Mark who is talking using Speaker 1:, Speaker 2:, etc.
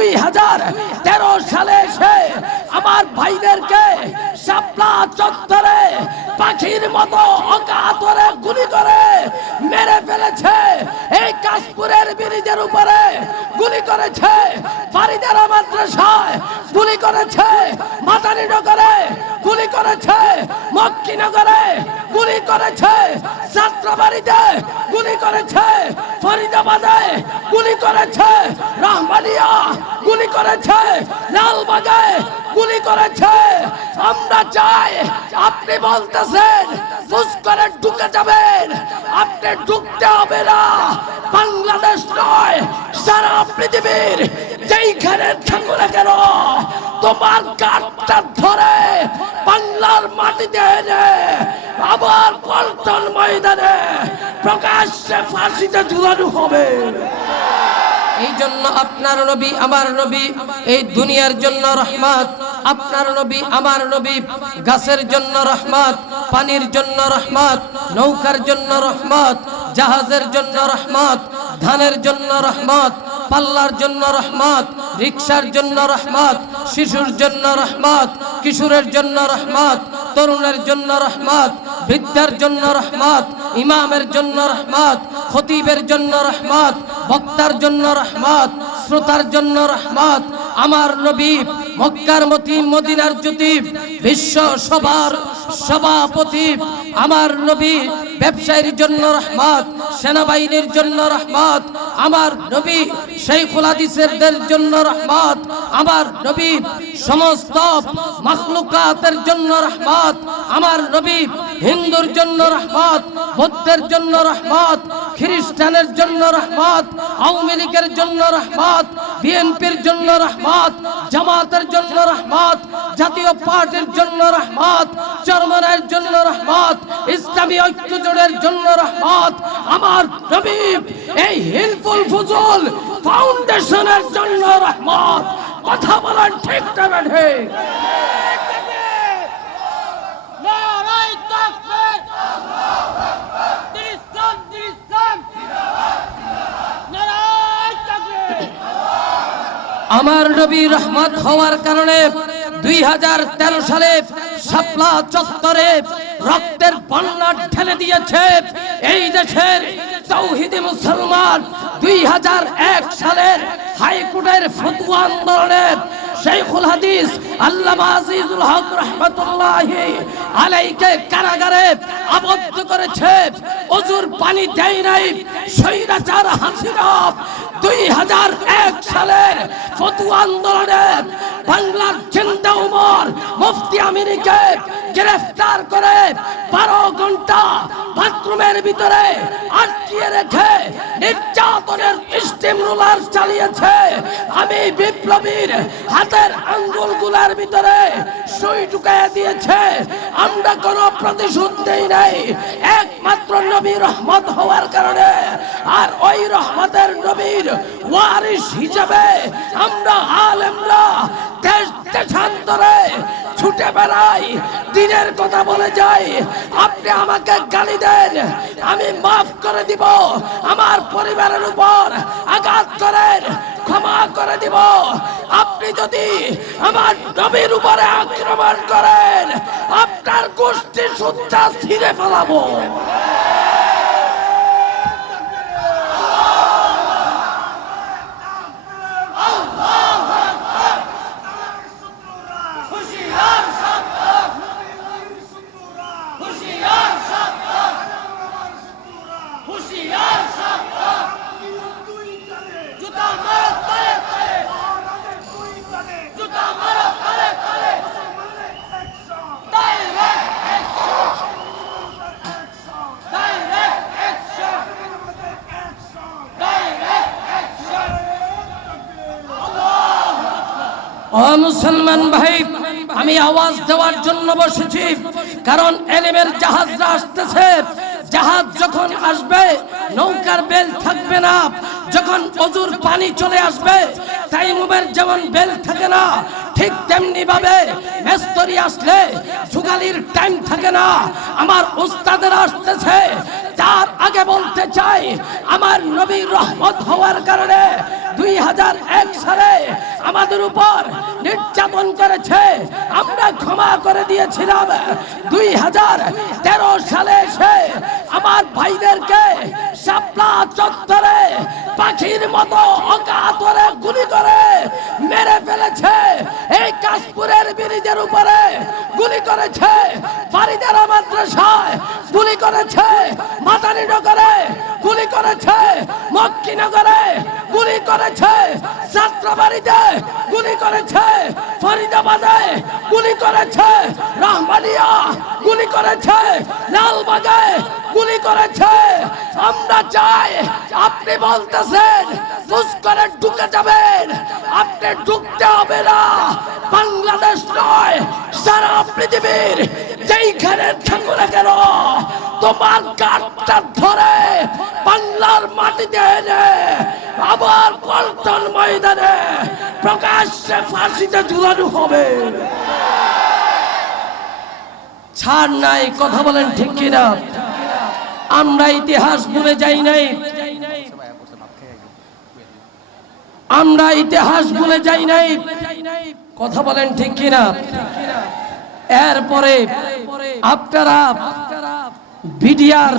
Speaker 1: দুই হাজার তেরো সালে এসে আমার ভাইদেরকে শাপলা চত্বরে পাখির মতো অকাতরে গুলি করে মেরে ফেলেছে। এই কাশপুরের ব্রিজের উপরে গুলি করেছে। ফারিদারা মাদ্রাসায় গুলি করেছে। মাতারি নগরে গুলি করেছে। মক্কিনগরে গুলি করেছে। যাত্রাবাড়িতে গুলি করেছে। ফরিদাবাদে গুলি করেছে। রহমানিয়া গুলি করেছে। লালবাগে গুলি করেছে। আমরা চাই আপনি ফুস করে ঢুকে যাবেন। আপনি ঢুকতে হবে না। বাংলাদেশ নয়, সারা পৃথিবীর যেইখানে থাকো না কেন, তোমার কাঠটা ধরে বাংলার মাটিতে এনে আবার পল্টন ময়দানে প্রকাশ্যে ফাঁসিতে ঝুলানো হবে।
Speaker 2: এই জন্য আপনার নবী, আমার নবী, এই দুনিয়ার জন্য রহমত। আপনার নবী, আমার নবী, গাছের জন্য রহমত। পানির জন্য রহমত নৌকার জন্য রহমত জাহাজের জন্য রহমত ধানের জন্য রহমত পাল্লার জন্য রহমত রিক্সার জন্য রহমত শিশুর জন্য রহমত কিশোরের জন্য রহমত তরুণের জন্য রহমত বৃদ্ধার জন্য রহমত ইমামের জন্য রহমত খতিবের জন্য রহমত বক্তার জন্য রহমত শ্রোতার জন্য রহমত আমার নবী মক্কার মতি মদিনার জ্যোতি, বিশ্ব সবার সভাপতি, আমার নবী ব্যবসায়ীর জন্য রহমত, সেনাবাহিনীর জন্য রহমত, আমার নবী শেখুল হাদিসেরদের জন্য রহমত, আমার নবী সমস্ত মখলুকাতের জন্য রহমত, আমার নবী হিন্দুর জন্য রহমত, বৌদ্ধের জন্য রহমত, খ্রিস্টানের জন্য রহমত, আওয়ামী লীগের জন্য রহমত, বিএনপির জন্য রহমত, জামাতের জন্য রহমত, জাতীয় পার্টির জন্য রহমত চরমনের জন্য রহমত, ইসলামী ঐক্য জোটের জন্য রহমত। আমার নবী এই হিলফুল ফুজুল ফাউন্ডেশনের জন্য রহমত। কথা বলার ঠিক না ঠিক। আমার নবী রহমত হওয়ার কারণে দুই হাজার তেরো সালে সাপলা চত্বরে রক্তের বন্যা ঠেলে দিয়েছে। এই দেশের তৌহিদি মুসলমান দুই সালের হাইকোর্টের ফতুয়া আন্দোলনের শেখুল হাদিস, আল্লামা আজিজুল হক রহমতুল্লাহি আলাইকে কারাগারে আবদ্ধ করেছে। অজুর পানি দেয় নাই, স্বৈরাচার হাসিনা। দুই হাজার এক সালের ফতুয়া আন্দোলনে বাংলার চিন্তা উমর মুফতি আমিরকে গ্রেফতার করে বারো ঘণ্টা বাথরুমের ভিতরে আটকিয়ে রেখে নির্যাতনের স্টিম রোলার চালিয়েছে। আমি বিপ্লবীর হাতের আঙ্গুলগুলার ভিতরে সুই ঢুকাইয়া দিয়েছে। আমরা কোনো প্রতিশোধ দেই নাই। একমাত্র নবী রহমত হওয়ার কারণে আর ওই রহমতের নবীর ওয়ারিস হিসাবে আমরা আলেমরা দেশ দেশান্তরে ছুটে বেড়াই, দিনের কথা বলে যাই। আপনি আমাকে গালি দেন, আমি মাফ করে দিব। আমার পরিবারের উপর আঘাত করেন, ক্ষমা করে দিব। আপনি যদি আমার নবীর উপরে আক্রমণ করেন গোষ্ঠী সুদ্ধা ছিঁড়ে ফেলাবো। ও মুসলমান ভাই, আমি আওয়াজ দেওয়ার জন্য বসেছি, কারণ এলিমের জাহাজরা আসতেছে। জাহাজ যখন আসবে, নৌকার বেল থাকবে না। যখন অজুর পানি চলে আসবে, তাইমুমের যেমন বেল থাকে না,
Speaker 1: ঠিক তেমনি ভাবে আসলে সুগালির টাইম থাকে না। আমার উস্তাদের আসতেছে তার আগে বলতে চাই, আমার নবীর রহমত হওয়ার কারণে দুই হাজার এক সালে আমাদের উপর নির্যাতন করেছে। আমরা ক্ষমা করে দিয়েছিলাম। দুই হাজার তেরো সালে এসে আমার ভাইদেরকে শাপলা চত্বরে পাখির মতো অকাতরে গুলি করে মেরে ফেলেছে। এই কাশপুরের ব্রিজের উপরে গুলি করেছে। ফারিদারা মাদ্রাসায় গুলি করেছে মাদারীনগরে গুলি করেছে মক্কিনগরে গুলি করেছে, ছাত্রবাড়িতে গুলি করেছে, ফরিদাবাদে গুলি করেছে, রহমানিয়া গুলি করেছে, লালবাগে গুলি করেছে। আমরা চাই আপনি বলতেছেন করে ঢুকে যাবেন, আপনি ঢুকতে হবে না, বাংলাদেশ নয়। যেইখানে থাকো না কেন, তোমার কাঠটা ধরে বাংলার মাটিতে এনে আবার পল্টন ময়দানে প্রকাশ্যে ফাঁসিতে ঝুলানো হবে। ছাড় নাই, কথা বলেন ঠিক কিনা? আমরা ইতিহাস ভুলে যাই নাই। আমরা ইতিহাস ভুলে যাই নাই। কথা বলেন ঠিক কিনা? এরপরে আপনারা ভিডিআর